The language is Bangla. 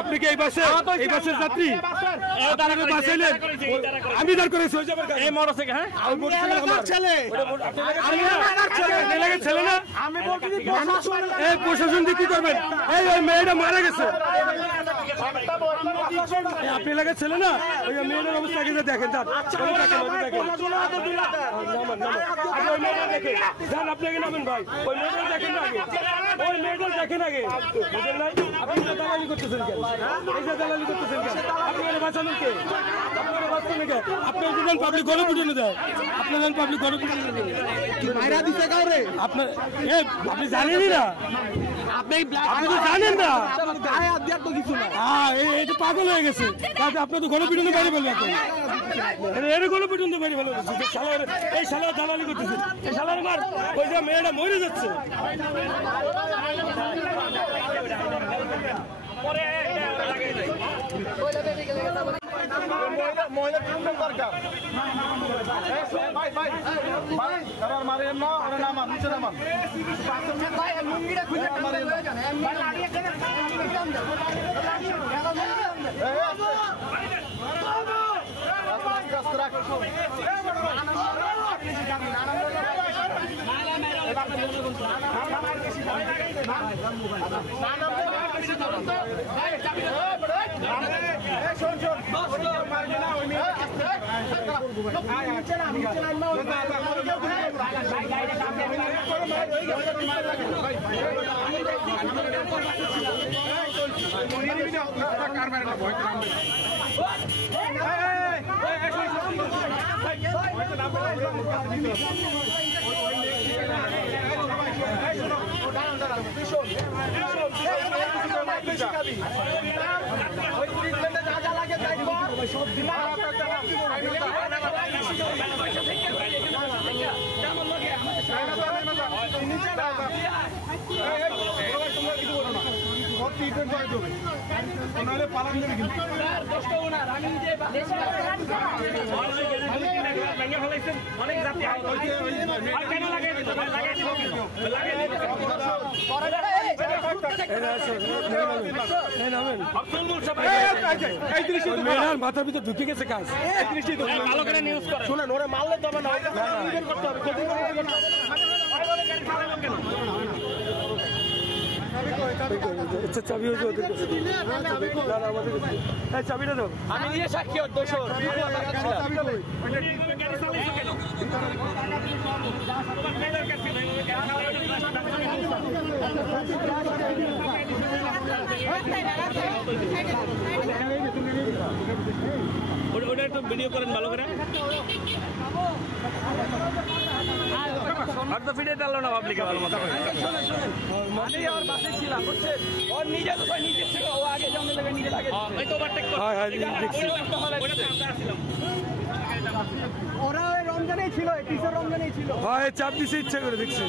আপনি কি এই বাসের যাত্রী? আমি দাঁড় করেছি ছেলে না প্রশাসন দিয়ে কি করবেন? এই মেয়েটা মারা গেছে, আপনি এলাকার ছেলে না? ওই মেয়েটার অবস্থা আগে দেখেন, আপনাকে নামেন ভাই, ওই মেয়েটা দেখেন না আগে, ওই মেয়েটা দেখেন আগে, বুঝলেন না? আপনি দালালি করতেছেন কেন? দালালি করতেছেন কেন? আপনারা বাঁচানোর কে? আপনারা বাঁচানো কে? আপনার দুজন পাবলিক গড়ে পুটে দেয়, আপনার পাবলিক গড়ে পুটে দেয়। আপনি জানেনই না, আপনি তো জানেন না, এটা পাগল হয়ে গেছে। আপনার তো গণপিটনে বাইরে বলবে, এর গণপিটনে বাইরে বলবে। এই শালা দালালি করতেছে, এই শালার মার ওই যে মেয়েটা মরে যাচ্ছে। মাথার ভিতরে ঢুকে গেছে কাজ। শোনেন, ওরা মারলে তবে না, চাবি চাবিটা দাও, আমি নিয়ে সাক্ষী ওটা একটু ভিডিও করেন ভালো করে। আর তো ফিরে টানলো না পাবলিকে ভালো মতো। মানে আর বাসে ছিলাম বুঝছেন, ওর নিজে তো নিজে ছিল, ও আগে যেমন লাগে নিজে লাগে। এই তো ওভারটেক করে। হ্যাঁ হ্যাঁ দেখছি। ওরা ওই রমজানেই ছিল, এই কিশোর রমজানেই ছিল। হ্যাঁ চাপ দিতে ইচ্ছা করে দেখছি।